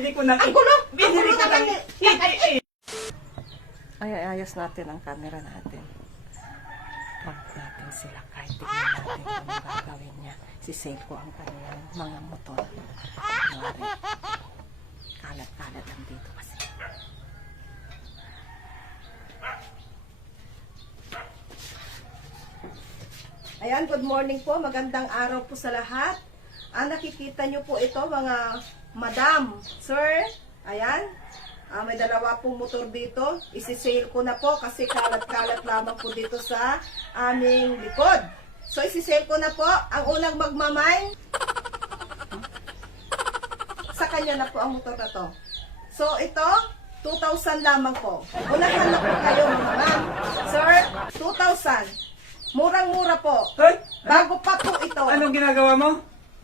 Binili ko na. Ang gulo! Binili ko na. Ay, ayos natin ang camera natin. Pag natin sila kahit tignan natin kung gagawin niya. Sisale ko ang kanyang mga motor. Kunwari, kalat-kalat lang dito kasi. Ayan, good morning po. Magandang araw po sa lahat. Nakikita nyo po ito mga madam, sir. Ayan. May dalawa pong motor dito. Isi-sale ko na po kasi kalat-kalat lamang po dito sa aming likod. So, isi-sale ko na po. Ang unang magmamay, sa kanya na po ang motor na to. So, ito, 2,000 lamang po. Unahan na po kayo mga ma'am. Sir, 2,000. Murang-mura po. Hoy! Bago pa po ito. Anong ginagawa mo?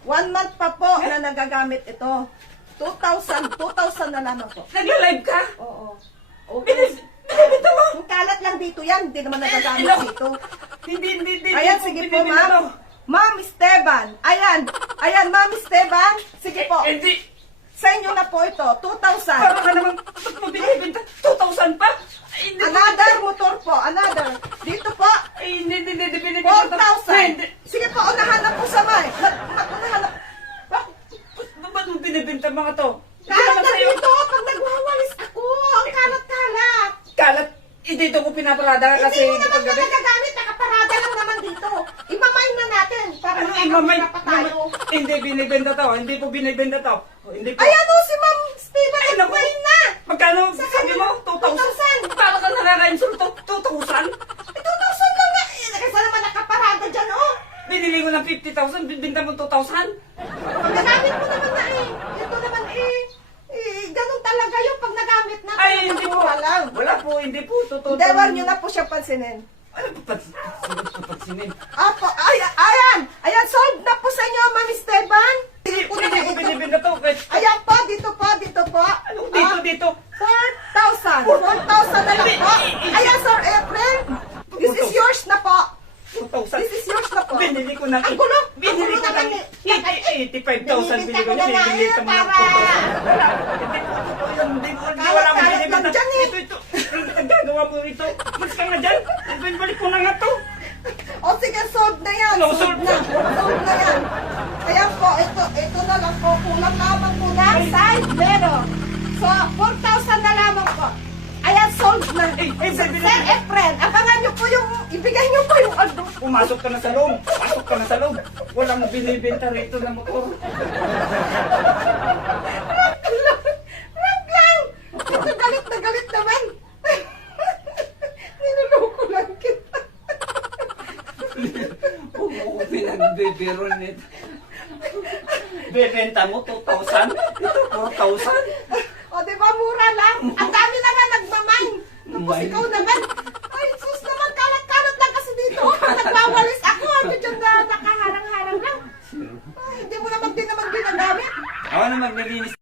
1 month pa po na nagagamit ito. 2,000 na lamang po. Nagla-live ka? Oo. Binibenta mo? Yung kalat lang dito yan, hindi naman nagagamit dito. Hindi. Ayan, sige po ma'am. Ma'am Esteban. Ayan, Ma'am Esteban. Sige po. Hindi. Sa inyo na po ito, 2,000. Para ka naman, ba't mo binibenta? 2,000 pa? Ay, hindi. Another motor po, another. Dito po, Ay, hindi, binibenta. 4,000. Hindi. Sige po, unahan na po sa may. Unahan na. Ba't mo binibenta mga to? Hindi Kalat naman na sa'yo. dito, pag nagwawalis ako, ang kalat-kalat. Kalat. Dito ko pinaparada kasi Hindi mo naman paggabi. nagagamit, nakaparada lang naman dito. Imamay na natin, para Ano imamay? makakapila pa tayo. Hindi binibenta to. Hindi po binibenta to. Hindi po. Ayan o, si Ma'am Steven, Ay, naku. nagwain na. Magkano? Sa Sabi kanya, mo? 2,000? Para ka nakaka-insulto. 2,000? 2,000 lang nga. Kasi naman nakaparada dyan, oh. Binili ko ng 50,000. Bibinta mo 2,000? Pag nagamit mo naman na eh. Ito naman ganun talaga yung pag nagamit na. Ay, hindi po. Lang. Wala po. Hindi po. Totoo. Hindi, wag nyo na po siya pansinin. Ano po pansinin? Apo, ayan, sold na po sa inyo, Ma'am Esteban. Hindi Ko na ko ito. binibenta to. Ayan po, dito po. Anong dito? 4,000 na lang po. Ayan, Sir April. This is yours na po. 2,000. This is yours na po. Binili ko ng... Ang gulo. Binili Ang ko gulo ng... naman 85,000. Binibenta Binili ko na nga binibenta mo ng para- 2,000. Wala. Hindi po totoo yan. Hindi wala akong Kalat-kalat binibenta. lang dyan eh. Ito. Ang gagawa mo rito. Mas ka nga dyan. Balik ko na nga to. O sige, sold na yan. No, Sold sold na. Sold na yan. Ayan po, ito na lang po. Kulang lamang po na side mirror. So, 4,000 na lamang po. Ayan, sold na. Sir Efren, abangan nyo po yung, ibigay nyo po yung ano. Pumasok ka na sa loob. Pasok ka na sa loob. Walang binibenta rito na motor. Rank lang. Ito galit na galit naman. Niloloko lang kita. Huwag mo ko pinagbibiro nito. Bebenta mo 2,000? Ito 4,000? O, di ba mura lang? Ang dami naman nagmamay. Tapos ikaw naman. Ay, sus naman, kalat-kalat lang kasi dito. Nagwawalis ako. Ano dyan na nakaharang-harang lang. Ay, hindi mo naman din naman ginagamit. Ako na maglilinis.